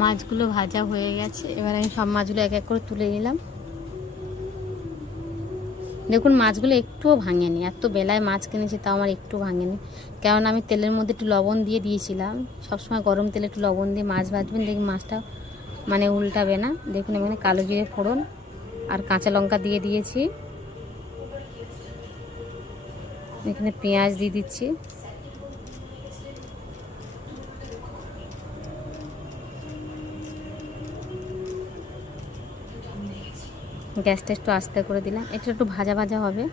মাছগুলো ভাজা হয়ে গেছে, এবার আমি সব মাছগুলো এক এক করে তুলে নিলাম। দেখুন মাছগুলো একটুও ভাঙেনি, এত বেলায় মাছ কিনেছি তাও আমার একটু ভাঙেনি, কারণ আমি তেলের মধ্যে একটু লবণ দিয়ে দিয়েছিলাম। সবসময় গরম তেলে একটু লবণ দিয়ে মাছ ভাজবেন, দেখুন মাছটা মানে উল্টাবে না। দেখুন এখানে কালো জিরে ফোড়ন আর কাঁচা লঙ্কা দিয়ে দিয়েছি, এখানে পেঁয়াজ দিয়ে দিচ্ছি, গ্যাসটা একটু আস্তে করে দিলাম। এটা একটু ভাজা ভাজা হবে,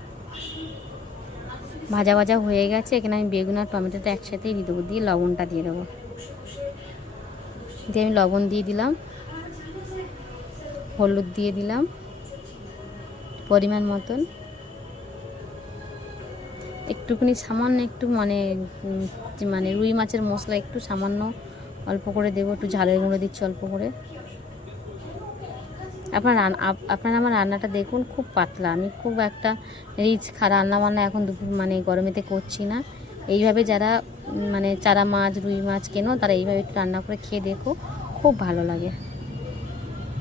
ভাজা ভাজা হয়ে গেছে। এখানে আমি বেগুন আর টমেটোটা একসাথেই দিয়ে দেবো, দিয়ে লবণটা দিয়ে দেবো, দিয়ে আমি লবণ দিয়ে দিলাম, হলুদ দিয়ে দিলাম পরিমাণ মতন, একটুখানি সামান্য একটু মানে রুই মাছের মশলা একটু সামান্য অল্প করে দেবো, একটু ঝালের গুঁড়ো দিচ্ছি অল্প করে। আপনারা আমার রান্নাটা দেখুন, খুব পাতলা, আমি খুব একটা রিচ রান্না বান্না এখন দুপুর গরমেতে করছি না। এইভাবে যারা চারা মাছ রুই মাছ কেনো তারা এইভাবে একটু রান্না করে খেয়ে দেখো, খুব ভালো লাগে।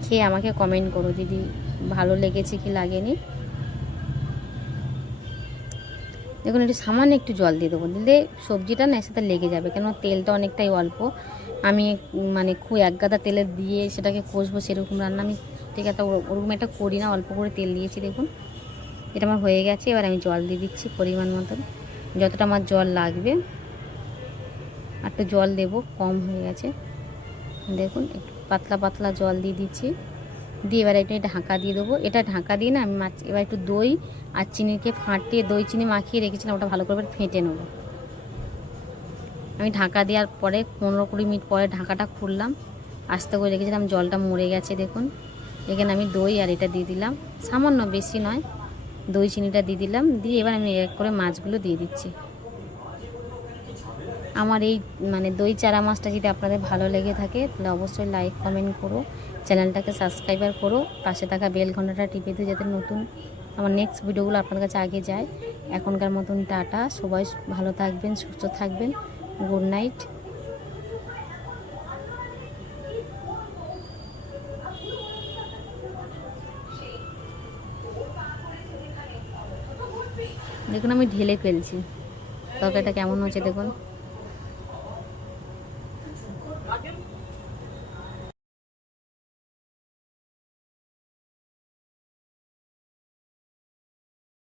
খেয়ে আমাকে কমেন্ট করো দিদি ভালো লেগেছে কি লাগেনি। দেখুন একটু সামান্য একটু জল দিয়ে দেবো, দিলে সবজিটা না এর সাথে লেগে যাবে, কেন তেলটা অনেকটাই অল্প। আমি খুব এক গাদা তেলে দিয়ে সেটাকে কষবো সেরকম রান্না আমি ঠিক আছে ওরকম একটা করি না, অল্প করে তেল দিয়েছি। দেখুন এটা আমার হয়ে গেছে, এবার আমি জল দিয়ে দিচ্ছি পরিমাণ মতন, যতটা আমার জল লাগবে। আর একটু জল দেবো, কম হয়ে গেছে। দেখুন একটু পাতলা পাতলা জল দিয়ে দিচ্ছি, দিয়ে এবার এটা ঢাকা দিয়ে দেবো। এটা ঢাকা দিয়ে না আমি এবার একটু দই আর চিনিকে ফাটিয়ে দই চিনি মাখিয়ে রেখেছিলাম, ওটা ভালো করে ফেটে নেবো। আমি ঢাকা দেওয়ার পরে 15-20 মিনিট পরে ঢাকাটা খুললাম, আস্তে করে রেখেছিলাম, জলটা মরে গেছে। দেখুন এখানে আমি দই আর এটা দিয়ে দিলাম, সামান্য বেশি নয়, দই চিনিটা দিয়ে দিলাম, দিয়ে এবার আমি এক করে মাছগুলো দিয়ে দিচ্ছি। আমার এই দই চারা মাছটা যদি আপনাদের ভালো লেগে থাকে তাহলে অবশ্যই লাইক কমেন্ট করো, চ্যানেলটাকে সাবস্ক্রাইবার করো, পাশে থাকা বেল ঘন্টাটা টিপে দিও যাতে নতুন আমার নেক্সট ভিডিওগুলো আপনাদের কাছে আগে যায়। এখনকার মতন টাটা, সবাই ভালো থাকবেন, সুস্থ থাকবেন, গুড নাইট। দেখুন আমি ঢেলে ফেলছি, তরকারিটা কেমন হচ্ছে দেখুন।